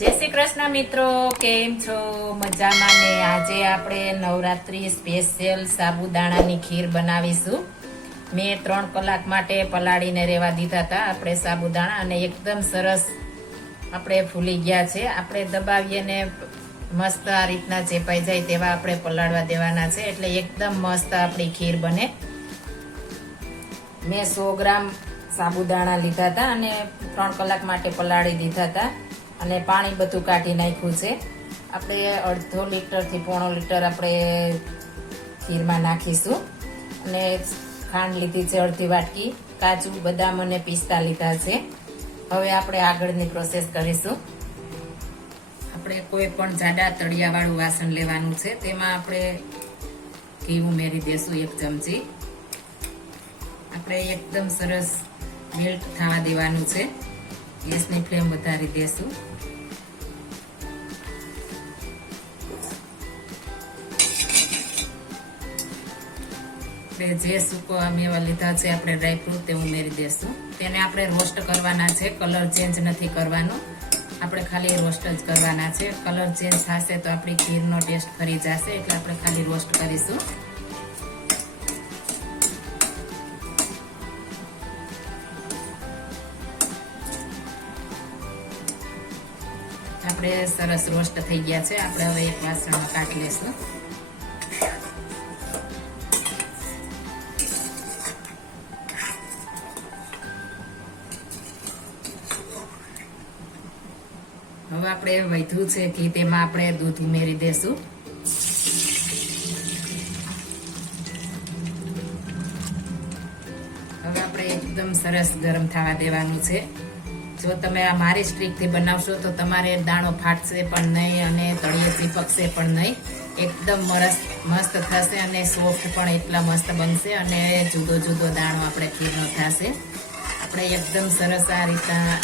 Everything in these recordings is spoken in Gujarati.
जय श्री कृष्ण मित्रों, केम छो? मजामां ने? आजे आपणे नवरात्रि स्पेशियल साबुदाणानी खीर बनावीशुं। मैं 3 कलाक माटे पलाळीने रेवा दीधा था आपणे साबुदाणा अने एकदम सरस आपणे फूली गया छे। आपणे दबावीए ने मस्त आ रीतना चेपाई जाय तेवा आपणे पलाळवा देवाना छे એટલે एकदम मस्त आपणी खीर बने। मैं 100 ग्राम साबुदाणा लीधा था अने 3 कलाक माटे पलाળી दीधा था અને પાણી બધું કાઢી નાખ્યું છે। આપણે 1/2 લીટરથી 1.5 લીટર આપણે ખીરમાં નાખીશું અને ખાંડ લીધી છે અડધી વાટકી, કાજુ બદામ અને પિસ્તા લીધા છે। હવે આપણે આગળની પ્રોસેસ કરીશું। આપણે કોઈ પણ જાડા તળિયાવાળું વાસણ લેવાનું છે, તેમાં આપણે ઘી ઉમેરી દેશું 1 ચમચી। આપણે એકદમ સરસ મેલ્ટ થવા દેવાનું છે। ગેસની ફ્લેમ વધારી દેશું। જે સૂકો મેવા લીધા છે આપણે ડ્રાયફ્રૂટ તે ઉમેરી દેશું। તેને આપણે રોસ્ટ કરવાના છે, કલર ચેન્જ નથી કરવાનો, આપણે ખાલી રોસ્ટ જ કરવાના છે। કલર ચેન્જ થશે તો આપણી ખીરનો ટેસ્ટ ફરી જશે, એટલે આપણે ખાલી રોસ્ટ કરીશું। આપણે સરસ રોસ્ટ થઈ ગયા છે। આપણે હવે એક વાસણમાં કાઢી લેશું। હવે આપણે વધ્યું છે ઘી, તેમાં આપણે દૂધ ઉમેરી દેશું। હવે આપણે એકદમ સરસ ગરમ થવા દેવાનું છે। જો તમે આ મારી સ્ટ્રીકથી બનાવશો તો તમારે દાણો ફાટશે પણ નહીં અને તળિયે ચીપકશે પણ નહીં। એકદમ મસ્ત થશે અને સોફ્ટ પણ એટલા મસ્ત બનશે અને જુદો જુદો દાણો આપણે ખીરનો થશે। આપણે એકદમ સરસ આ રીતના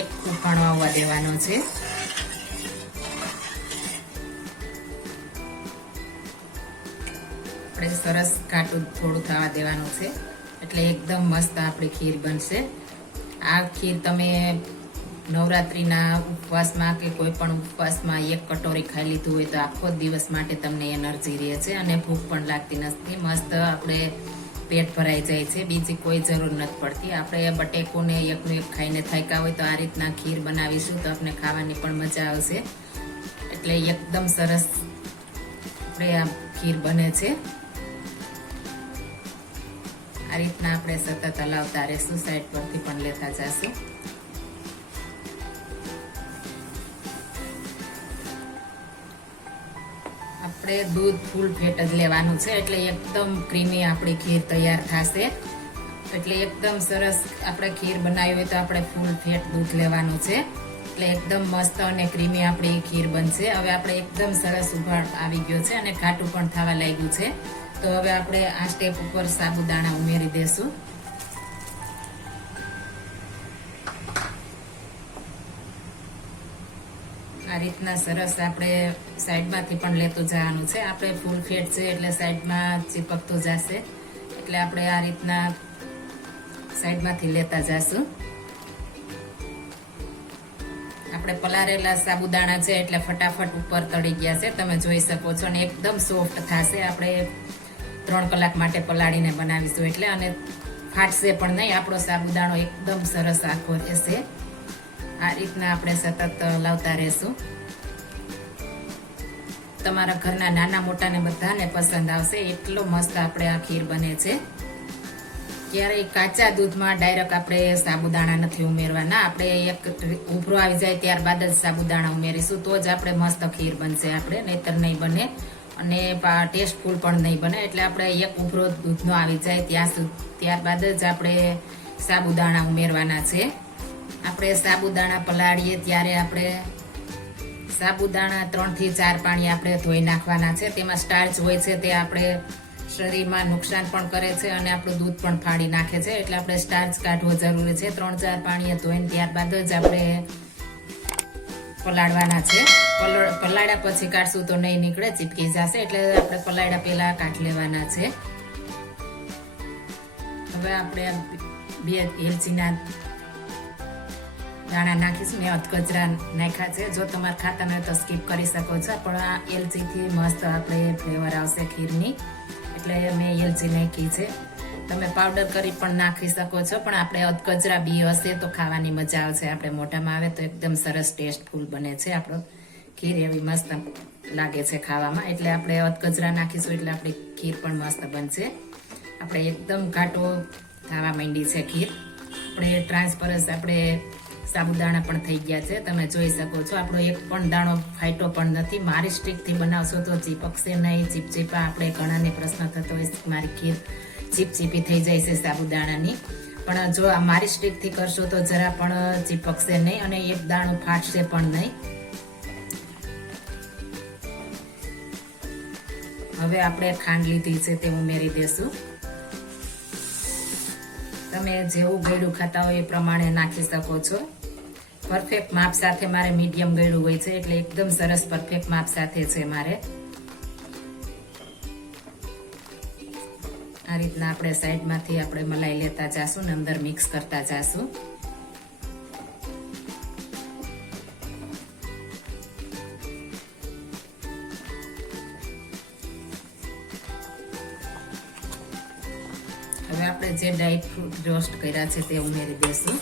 એક ઉફાણો આવવા દેવાનો છે। આપણે સરસ ઘાટું થોડું થવા દેવાનું છે, એટલે એકદમ મસ્ત આપણી ખીર બનશે। આ ખીર તમે નવરાત્રિના ઉપવાસમાં કે કોઈ પણ ઉપવાસમાં 1 કટોરી ખાઈ લીધું હોય તો આખો દિવસ માટે તમને એનર્જી રહે છે અને ભૂખ પણ લાગતી નથી। મસ્ત આપણે પેટ ભરાઈ જાય છે, બીજી કોઈ જરૂર નથી પડતી। આપણે બટેકુને એકનું એક ખાઈને થાક્યા હોય તો આ રીતના ખીર બનાવીશું તો આપણે ખાવાની પણ મજા આવશે। એટલે એકદમ સરસ આપણે આ ખીર બને છે। આ રીતના આપણે સતત હલાવતા રહેશું, સાઈડ પરથી પણ લેતા જશું। આપણે દૂધ ફૂલ ફેટ જ લેવાનું છે, એટલે એકદમ ક્રીમી આપણી ખીર તૈયાર થશે। એટલે એકદમ સરસ આપણે ખીર બનાવી હોય તો આપણે ફૂલ ફેટ દૂધ લેવાનું છે, એટલે એકદમ મસ્ત અને ક્રીમી આપણી ખીર બનશે। હવે આપણે એકદમ સરસ ઉભાળ આવી ગયો છે અને ઘાટું પણ થવા લાગ્યું છે, તો હવે આપણે આ સ્ટેપ ઉપર સાબુદાણા ઉમેરી દેશું। આ રીતના સરસ આપણે સાઈડમાંથી પણ લેતું જવાનું છે। આપણે ફૂલ ફેટ છે એટલે સાઈડમાં ચીપકતું જશે, એટલે આપણે આ રીતના સાઈડમાંથી લેતા જશું। આપણે પલાળેલા સાબુદાણા છે એટલે ફટાફટ ઉપર તળી ગયા છે, તમે જોઈ શકો છો, અને એકદમ સોફ્ટ થશે। આપણે 3 કલાક માટે પલાળીને બનાવીશું એટલે, અને ફાટશે પણ નહીં। આપણો સાબુદાણો એકદમ સરસ આખો રહેશે। આ રીતના આપણે સતત લાવતા રહેશું। તમારા ઘરના નાના મોટાને બધાને પસંદ આવશે, એટલો મસ્ત આપણે આ ખીર બને છે। ક્યારેય કાચા દૂધમાં ડાયરેક્ટ આપણે સાબુદાણા નથી ઉમેરવાના, આપણે એક ઉભરો આવી જાય ત્યારબાદ જ સાબુદાણા ઉમેરીશું તો જ આપણે મસ્ત ખીર બનશે આપણે, નહીતર નહીં બને અને ટેસ્ટફુલ પણ નહીં બને। એટલે આપણે એક ઉભરો દૂધનો આવી જાય ત્યારબાદ જ આપણે સાબુદાણા ઉમેરવાના છે। આપણે સાબુદાણા પલાળીએ ત્યારે આપણે સાબુદાણા 3 થી 4 પાણી આપણે ધોઈ નાખવાના છે। તેમાં સ્ટાર્ચ હોય છે, તે આપણે શરીરમાં નુકસાન પણ કરે છે અને આપણું દૂધ પણ ફાડી નાખે છે, એટલે આપણે સ્ટાર્ચ કાઢવો જરૂરી છે। 3-4 પાણીએ ધોઈને ત્યારબાદ જ આપણે પલાળવાના છે। પલાળ્યા પછી કાઢશું તો નહીં નીકળે, ચીપકી જશે, એટલે આપણે પલાળ્યા પહેલા કાઢી લેવાના છે। હવે આપણે 2 એલચીના દાણા નાખીશું. મેં અધકચરા નાખ્યા છે. જો તમારે ખાતા ન હોય તો સ્કીપ કરી શકો છો, પણ આ એલચીથી મસ્ત આપણે ફ્લેવર આવશે ખીરની, એટલે મેં એલચી નાખી છે. તમે પાવડર કરી પણ નાખી શકો છો, પણ આપણે અધકચરા બી હશે તો ખાવાની મજા આવશે. આપણે મોઢામાં આવે તો એકદમ સરસ ટેસ્ટફુલ બને છે. આપણો ખીર એવી મસ્ત લાગે છે ખાવામાં, એટલે આપણે અધકચરા નાખીશું એટલે આપણી ખીર પણ મસ્ત બનશે. આપણે એકદમ ઘાટો થવા માંડી છે ખીર. આપણે ટ્રાન્સપરન્સ આપણે સાબુદાણા પણ થઈ ગયા છે, તમે જોઈ શકો છો. આપણો એક પણ દાણો ફાઈટો પણ નથી. મારી સ્ટીકથી બનાવશો તો ચીપકશે નહીં. ચીપચીપા આપણે ઘણાને પ્રશ્ન થતો હોય મારી ખીર ચીપચીપી થઈ જાય છે સાબુદાણાની, પણ જો આ મારી સ્ટીકથી કરશો તો જરા પણ ચીપકશે નહીં અને એક દાણો ફાટશે પણ નહીં. હવે આપણે ખાંડ લીધી છે તે ઉમેરી દેશું. તમે જેવું ગળ્યું ખાતા હોય એ પ્રમાણે નાખી શકો છો. પરફેક્ટ માપ સાથે મારે મીડિયમ ગળ્યું હોય છે, એટલે એકદમ સરસ પરફેક્ટ માપ સાથે છે મારે. આ રીતના આપણે સાઈડમાંથી આપણે મલાઈ લેતા જાશું ને અંદર મિક્સ કરતા જાશું. હવે આપણે જે ડ્રાય ફ્રૂટ રોસ્ટ કર્યા છે તે ઉમેરી દેશું.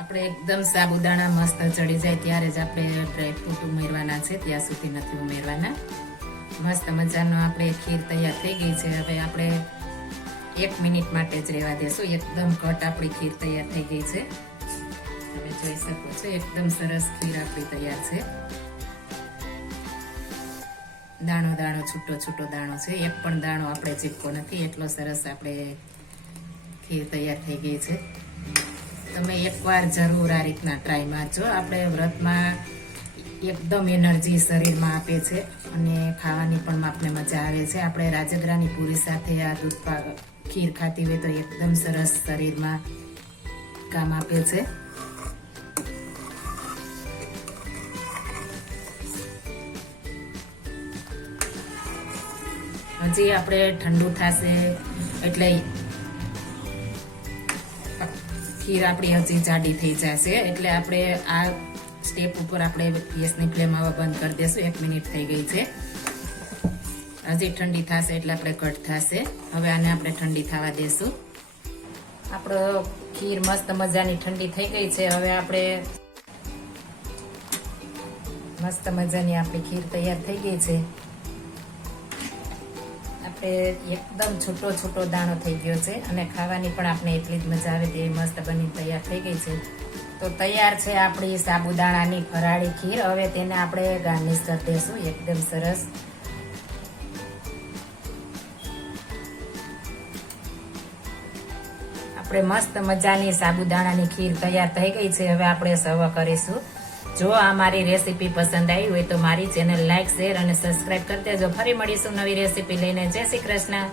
આપણે એકદમ સાબુદાણા મસ્ત ચડી જાય ત્યારે જ આપણે ડ્રાય ફ્રૂટ ઉમેરવાના છે, ત્યાં સુધી નથી ઉમેરવાના. મસ્ત મજાનો આપણે ખીર તૈયાર થઈ ગઈ છે. હવે આપણે 1 મિનિટ માટે જ રહેવા દેશું. એકદમ ઘટ આપણી ખીર તૈયાર થઈ ગઈ છે. તમે જોઈ શકો છો એકદમ સરસ ખીર આપણી તૈયાર છે. દાણો દાણો છૂટો છૂટો દાણો છે, એક પણ દાણો આપણે ચીપકો નથી. એટલો સરસ આપણે ખીર તૈયાર થઈ ગઈ છે. તમે એકવાર જરૂર આ રીતના ટ્રાય મારજો. આપણે વ્રતમાં એકદમ એનર્જી શરીરમાં આપે છે અને ખાવાની પણ આપને મજા આવે છે. આપણે રાજગરાની પૂરી સાથે આ દૂધ ખીર ખાતી હોય તો એકદમ સરસ શરીરમાં કામ આપે છે. હજી આપણે ઠંડુ થશે એટલે ખીર આપણી હજી જાડી થઈ જશે, એટલે આપણે આ સ્ટેપ ઉપર આપણે ગેસની ફ્લેમ હવે બંધ કરી દેશું. 1 મિનિટ થઈ ગઈ છે. હજી ઠંડી થશે એટલે આપણે કટ થશે. હવે આને આપણે ઠંડી થવા દેશું. આપણો ખીર મસ્ત મજાની ઠંડી થઈ ગઈ છે. હવે આપણે મસ્ત મજાની આપણી ખીર તૈયાર થઈ ગઈ છે. એકદમ છૂટો છૂટો દાણો થઈ ગયો છે અને ખાવાની પણ આપણે એટલી જ મજા આવે તેવી મસ્ત બની તૈયાર થઈ ગઈ છે. તો તૈયાર છે આપણી સાબુદાણાની ફરાળી ખીર. હવે તેને આપણે ગાર્નિશ કરી દઈશું એકદમ સરસ. આપણે મસ્ત મજાની સાબુદાણાની ખીર તૈયાર થઈ ગઈ છે. હવે આપણે સર્વ કરીશું. જો આ મારી રેસીપી પસંદ આવી હોય તો મારી ચેનલ લાઈક, શેર અને સબસ્ક્રાઇબ કરી દેજો. ફરી મળીશું નવી રેસીપી લઈને. જય શ્રી કૃષ્ણ.